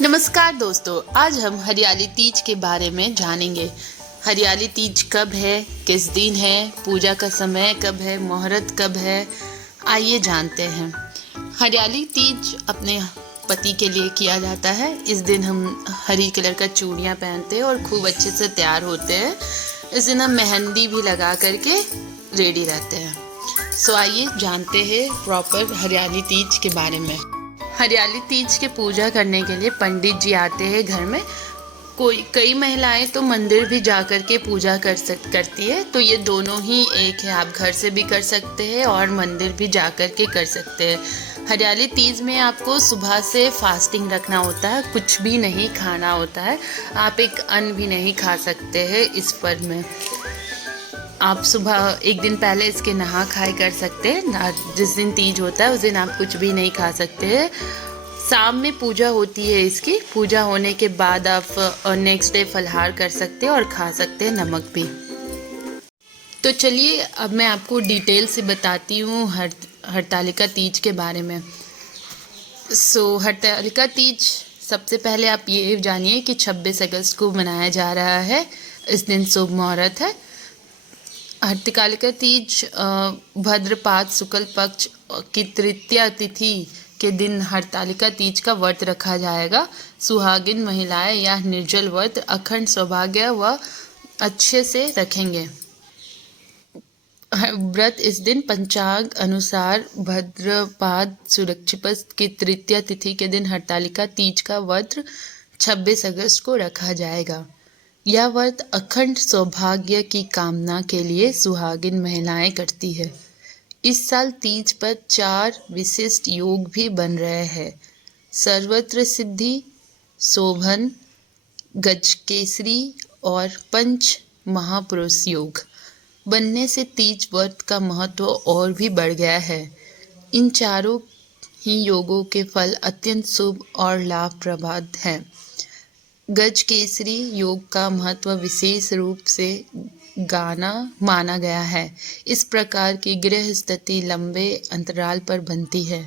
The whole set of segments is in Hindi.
नमस्कार दोस्तों, आज हम हरियाली तीज के बारे में जानेंगे। हरियाली तीज कब है, किस दिन है, पूजा का समय कब है, मुहूर्त कब है, आइए जानते हैं। हरियाली तीज अपने पति के लिए किया जाता है। इस दिन हम हरी कलर का चूड़ियाँ पहनते हैं और खूब अच्छे से तैयार होते हैं। इस दिन हम मेहंदी भी लगा करके रेडी रहते हैं। आइए जानते हैं प्रॉपर हरियाली तीज के बारे में। हरियाली तीज की पूजा करने के लिए पंडित जी आते हैं घर में। कई महिलाएं तो मंदिर भी जा कर के पूजा करती है, तो ये दोनों ही एक है। आप घर से भी कर सकते हैं और मंदिर भी जा कर के कर सकते हैं। हरियाली तीज में आपको सुबह से फास्टिंग रखना होता है, कुछ भी नहीं खाना होता है। आप एक अन्न भी नहीं खा सकते हैं इस पर्व में। आप सुबह एक दिन पहले इसके नहा खाए कर सकते हैं। जिस दिन तीज होता है उस दिन आप कुछ भी नहीं खा सकते हैं। शाम में पूजा होती है। इसकी पूजा होने के बाद आप नेक्स्ट डे फलाहार कर सकते हैं और खा सकते हैं नमक भी। तो चलिए अब मैं आपको डिटेल से बताती हूँ हरतालिका तीज के बारे में। हरतालिका तीज सबसे पहले आप ये जानिए कि 26 अगस्त को मनाया जा रहा है। इस दिन शुभ मुहूर्त है। हरतालिका तीज भाद्रपद शुक्ल पक्ष की तृतीया तिथि के दिन हरतालिका तीज का व्रत रखा जाएगा। सुहागिन महिलाएं या निर्जल व्रत अखंड सौभाग्य व अच्छे से रखेंगे। व्रत इस दिन पंचांग अनुसार भाद्रपद शुक्ल पक्ष की तृतीया तिथि के दिन हरतालिका तीज का व्रत 26 अगस्त को रखा जाएगा। यह व्रत अखंड सौभाग्य की कामना के लिए सुहागिन महिलाएं करती है। इस साल तीज पर 4 विशिष्ट योग भी बन रहे हैं। सर्वत्र सिद्धि, शोभन, गजकेसरी और पंच महापुरुष योग बनने से तीज व्रत का महत्व और भी बढ़ गया है। इन चारों ही योगों के फल अत्यंत शुभ और लाभप्रद हैं। गजकेसरी योग का महत्व विशेष रूप से माना गया है। इस प्रकार की गृह स्थिति लंबे अंतराल पर बनती है।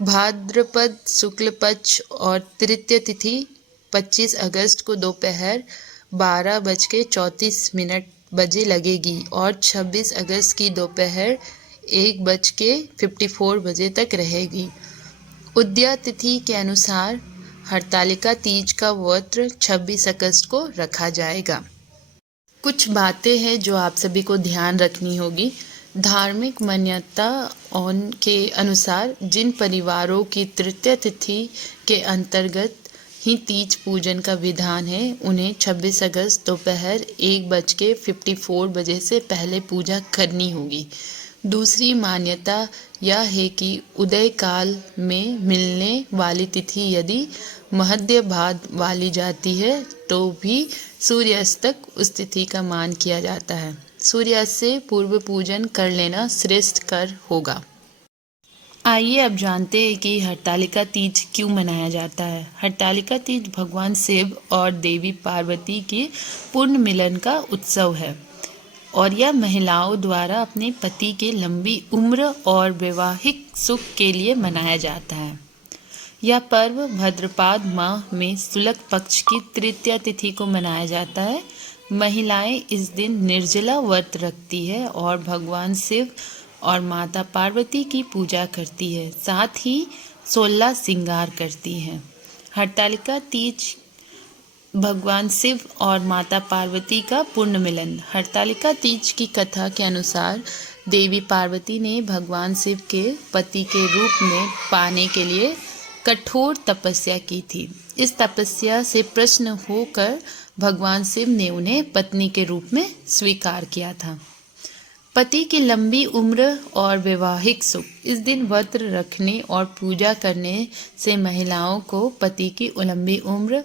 भाद्रपद शुक्ल पक्ष और तृतीय तिथि 25 अगस्त को दोपहर 12:34 बजे लगेगी और 26 अगस्त की दोपहर 1:54 बजे तक रहेगी। उदया तिथि के अनुसार हरतालिका तीज का व्रत 26 अगस्त को रखा जाएगा। कुछ बातें हैं जो आप सभी को ध्यान रखनी होगी। धार्मिक मान्यताओं के अनुसार जिन परिवारों की तृतीया तिथि के अंतर्गत ही तीज पूजन का विधान है, उन्हें 26 अगस्त दोपहर 1:54 बजे से पहले पूजा करनी होगी। दूसरी मान्यता यह है कि उदय काल में मिलने वाली तिथि यदि मध्य भाग वाली जाती है तो भी सूर्यास्त तक उस तिथि का मान किया जाता है। सूर्यास्त से पूर्व पूजन कर लेना श्रेष्ठ कर होगा। आइए अब जानते हैं कि हरतालिका तीज क्यों मनाया जाता है। हरतालिका तीज भगवान शिव और देवी पार्वती के पुण्य मिलन का उत्सव है और यह महिलाओं द्वारा अपने पति के लंबी उम्र और वैवाहिक सुख के लिए मनाया जाता है। यह पर्व भाद्रपद माह में शुक्ल पक्ष की तृतीया तिथि को मनाया जाता है। महिलाएं इस दिन निर्जला व्रत रखती है और भगवान शिव और माता पार्वती की पूजा करती है, साथ ही 16 श्रृंगार करती हैं। हरतालिका तीज भगवान शिव और माता पार्वती का पुण्य मिलन। हरतालिका तीज की कथा के अनुसार देवी पार्वती ने भगवान शिव के पति के रूप में पाने के लिए कठोर तपस्या की थी। इस तपस्या से प्रसन्न होकर भगवान शिव ने उन्हें पत्नी के रूप में स्वीकार किया था। पति की लंबी उम्र और वैवाहिक सुख। इस दिन व्रत रखने और पूजा करने से महिलाओं को पति की लंबी उम्र,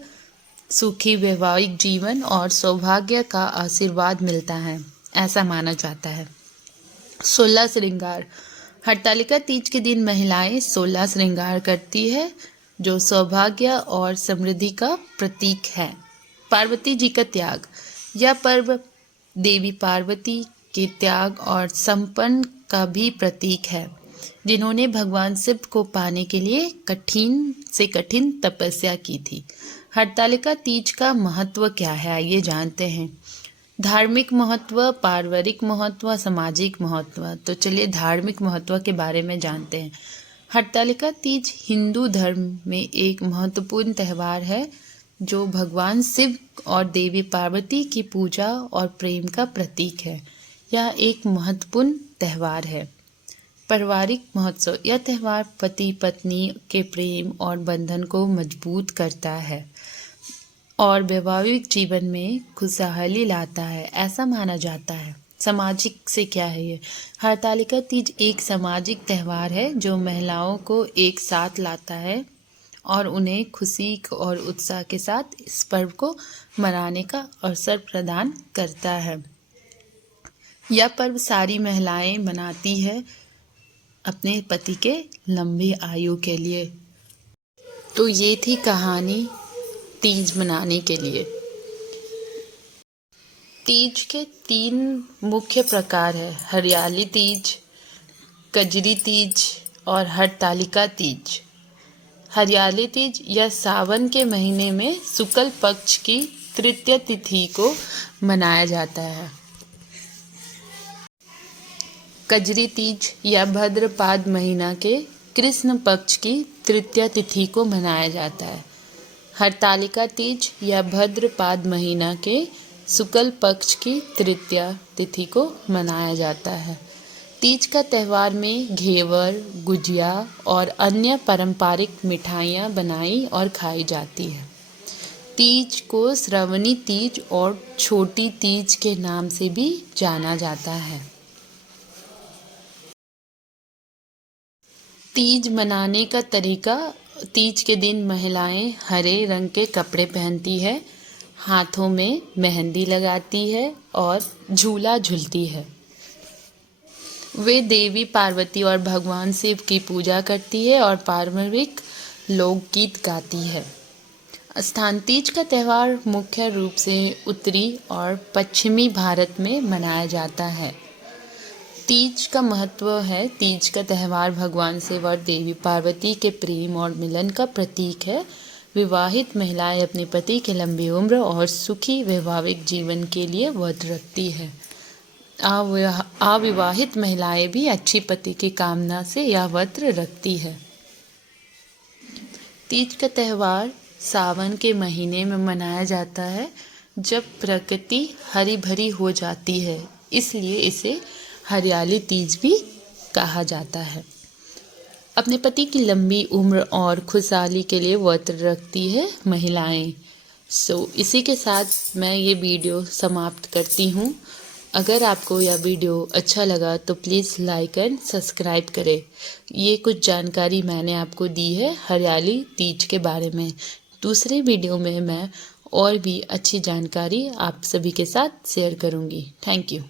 सुखी वैवाहिक जीवन और सौभाग्य का आशीर्वाद मिलता है, ऐसा माना जाता है। 16 श्रृंगार। हरतालिका तीज के दिन महिलाएं 16 श्रृंगार करती है, जो सौभाग्य और समृद्धि का प्रतीक है। पार्वती जी का त्याग। यह पर्व देवी पार्वती के त्याग और संपन्न का भी प्रतीक है। जिन्होंने भगवान शिव को पाने के लिए कठिन से कठिन तपस्या की थी। हरतालिका तीज का महत्व क्या है, आइए जानते हैं। धार्मिक महत्व, पारिवारिक महत्व, सामाजिक महत्व। तो चलिए धार्मिक महत्व के बारे में जानते हैं। हरतालिका तीज हिंदू धर्म में एक महत्वपूर्ण त्यौहार है जो भगवान शिव और देवी पार्वती की पूजा और प्रेम का प्रतीक है। यह एक महत्वपूर्ण त्यौहार है। पारिवारिक महोत्सव, यह त्यौहार पति पत्नी के प्रेम और बंधन को मजबूत करता है और वैवाहिक जीवन में खुशहाली लाता है, ऐसा माना जाता है। सामाजिक से क्या है ये? हरतालिका तीज एक सामाजिक त्यौहार है जो महिलाओं को एक साथ लाता है और उन्हें खुशी और उत्साह के साथ इस पर्व को मनाने का अवसर प्रदान करता है। यह पर्व सारी महिलाएं मनाती है अपने पति के लंबी आयु के लिए। तो ये थी कहानी तीज मनाने के लिए। तीज के 3 मुख्य प्रकार है, हरियाली तीज, कजरी तीज और हरतालिका तीज। हरियाली तीज यह सावन के महीने में शुक्ल पक्ष की तृतीय तिथि को मनाया जाता है। कजरी तीज यह भाद्रपद महीना के कृष्ण पक्ष की तृतीय तिथि को मनाया जाता है। हरतालिका तीज यह भाद्रपद महीना के शुक्ल पक्ष की तृतीय तिथि को मनाया जाता है। तीज का त्यौहार में घेवर, गुजिया और अन्य पारंपरिक मिठाइयाँ बनाई और खाई जाती है। तीज को श्रावणी तीज और छोटी तीज के नाम से भी जाना जाता है। तीज मनाने का तरीका, तीज के दिन महिलाएं हरे रंग के कपड़े पहनती है, हाथों में मेहंदी लगाती है और झूला झूलती है। वे देवी पार्वती और भगवान शिव की पूजा करती है और पारंपरिक लोकगीत गाती है। स्थान तीज का त्यौहार मुख्य रूप से उत्तरी और पश्चिमी भारत में मनाया जाता है। तीज का महत्व है, तीज का त्यौहार भगवान शिव और देवी पार्वती के प्रेम और मिलन का प्रतीक है। विवाहित महिलाएं अपने पति की लंबी उम्र और सुखी वैवाहिक जीवन के लिए व्रत रखती है। अविवाहित महिलाएं भी अच्छी पति की कामना से यह व्रत रखती है। तीज का त्यौहार सावन के महीने में मनाया जाता है जब प्रकृति हरी भरी हो जाती है, इसलिए इसे हरियाली तीज भी कहा जाता है। अपने पति की लंबी उम्र और खुशहाली के लिए व्रत रखती है महिलाएं। इसी के साथ मैं ये वीडियो समाप्त करती हूँ। अगर आपको यह वीडियो अच्छा लगा तो प्लीज़ लाइक एंड सब्सक्राइब करें। ये कुछ जानकारी मैंने आपको दी है हरियाली तीज के बारे में। दूसरे वीडियो में मैं और भी अच्छी जानकारी आप सभी के साथ शेयर करूँगी। Thank you.